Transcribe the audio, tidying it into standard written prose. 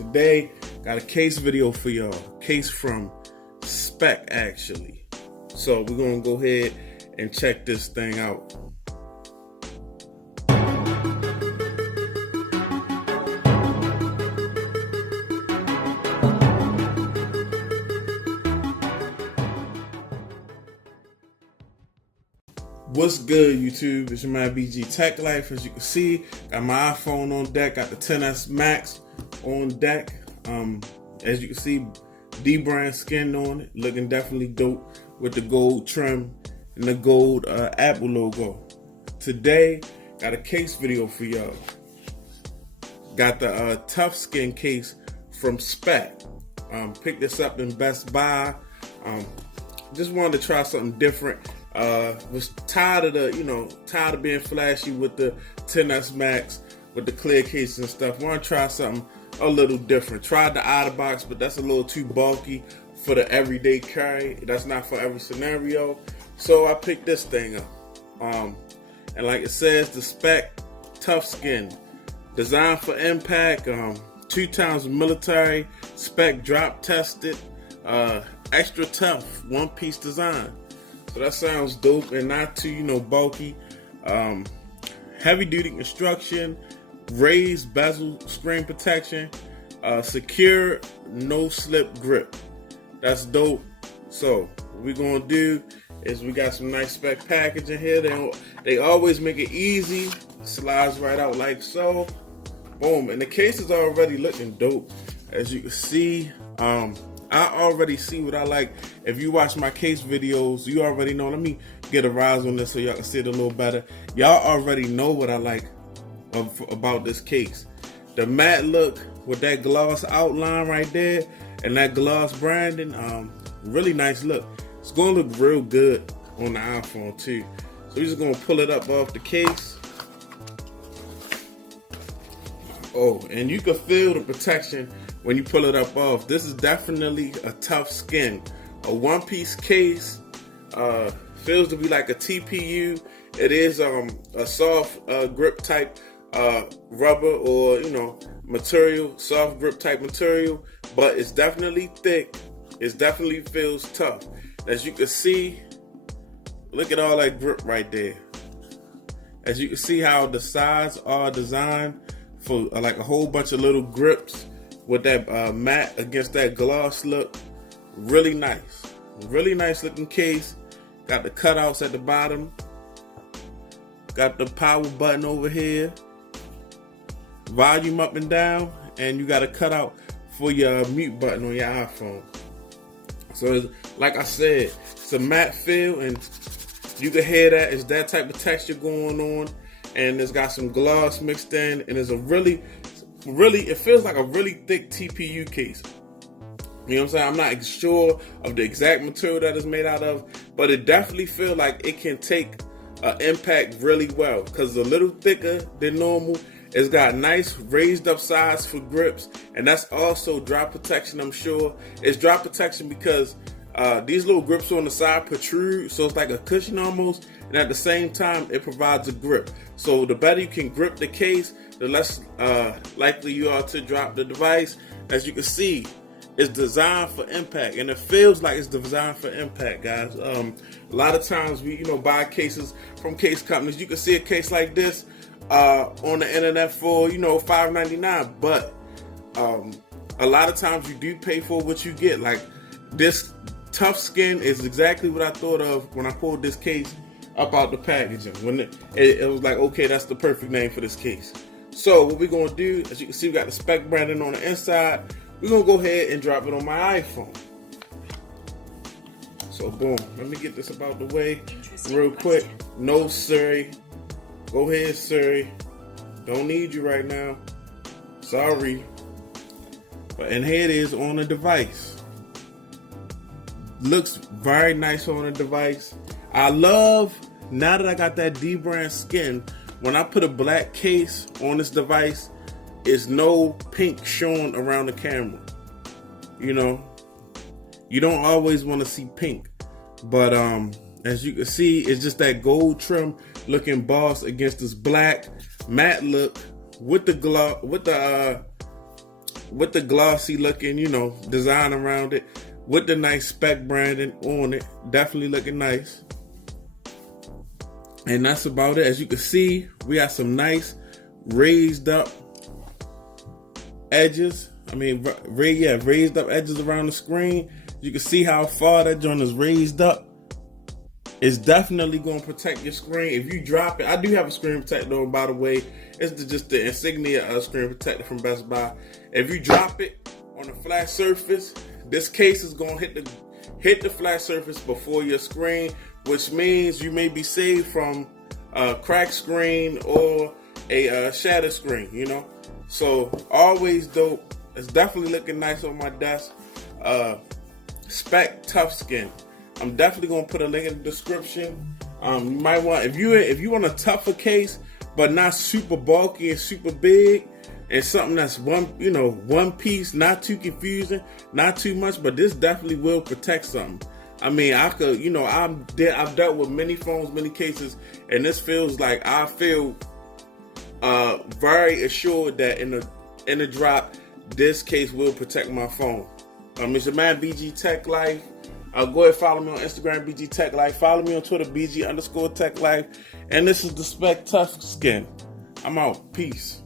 Today, got a case video for y'all. Case from Speck, actually. So we're gonna go ahead and check this thing out. What's good, YouTube? It's your man BG Tech Life. As you can see, got my iPhone on deck, got the XS Max on deck. As you can see, D-brand skin on it, looking definitely dope with the gold trim and the gold Apple logo. Today, got a case video for y'all. Got the ToughSkin case from Speck. Picked this up in Best Buy. Just wanted to try something different. Was tired of being flashy with the XS Max, with the clear case and stuff. Want to try something a little different. Tried the out of box, but that's a little too bulky for the everyday carry. That's not for every scenario. So I picked this thing up. And like it says, the Speck ToughSkin, designed for impact. 2 times military. Speck drop tested. Extra tough, one-piece design. So that sounds dope and not too, bulky. Heavy duty construction, raised bezel screen protection, secure no slip grip. That's dope. So what we're gonna do is we got some nice Speck packaging here. They always make it easy. Slides right out like so. Boom. And the case is already looking dope. As you can see, I already see what I like. If you watch my case videos, you already know. Let me get a rise on this so y'all can see it a little better. Y'all already know what I like about this case. The matte look with that gloss outline right there and that gloss branding, really nice look. It's gonna look real good on the iPhone too. So we're just gonna pull it up off the case. Oh, and you can feel the protection when you pull it up off. This is definitely a ToughSkin. A one-piece case, feels to be like a TPU. It is a soft grip type rubber or material, soft grip type material, but it's definitely thick. It definitely feels tough. As you can see, look at all that grip right there. As you can see how the sides are designed for like a whole bunch of little grips with that matte against that gloss look. Really nice looking case. Got the cutouts at the bottom, got the power button over here, volume up and down, and you got a cutout for your mute button on your iPhone. So like I said, it's a matte feel, and you can hear that it's that type of texture going on, and it's got some gloss mixed in, and it's a really, it feels like a really thick TPU case. You know what I'm saying? I'm not sure of the exact material that it's made out of, but it definitely feels like it can take impact really well because it's a little thicker than normal. It's got nice raised up sides for grips, and that's also drop protection, I'm sure. It's drop protection because these little grips on the side protrude, so it's like a cushion almost, and at the same time, it provides a grip. So the better you can grip the case, the less likely you are to drop the device. As you can see, it's designed for impact, and it feels like it's designed for impact, guys. A lot of times we, buy cases from case companies. You can see a case like this on the internet for, $5.99, but a lot of times you do pay for what you get. Like this ToughSkin is exactly what I thought of when I pulled this case up out the packaging. When it was like, okay, that's the perfect name for this case. So what we're gonna do, as you can see, we got the Speck branding on the inside. We're gonna go ahead and drop it on my iPhone. So boom, let me get this about the way real quick. No Siri, go ahead Siri, don't need you right now, sorry. And here it is on the device. Looks very nice on the device. I love, now that I got that D-brand skin, when I put a black case on this device, it's no pink showing around the camera. You don't always want to see pink, but as you can see, it's just that gold trim looking boss against this black matte look with the with the glossy looking, design around it, with the nice Speck branding on it. Definitely looking nice. And that's about it. As you can see, we got some nice raised up edges. Raised up edges around the screen. You can see how far that joint is raised up. It's definitely going to protect your screen. If you drop it, I do have a screen protector on, by the way. It's just the insignia screen protector from Best Buy. If you drop it on a flat surface, this case is going to hit the flat surface before your screen, which means you may be saved from a cracked screen or a shattered screen, So always dope. It's definitely looking nice on my desk. Speck ToughSkin. I'm definitely gonna put a link in the description. You might want, if you want a tougher case, but not super bulky and super big, and something that's one piece, not too confusing, not too much, but this definitely will protect something. I've dealt with many phones, many cases, and this feels like I feel very assured that in the drop, this case will protect my phone. It's your man BG Tech Life. Go ahead, follow me on Instagram, BG Tech Life. Follow me on Twitter, BG_Tech Life. And this is the Speck ToughSkin. I'm out. Peace.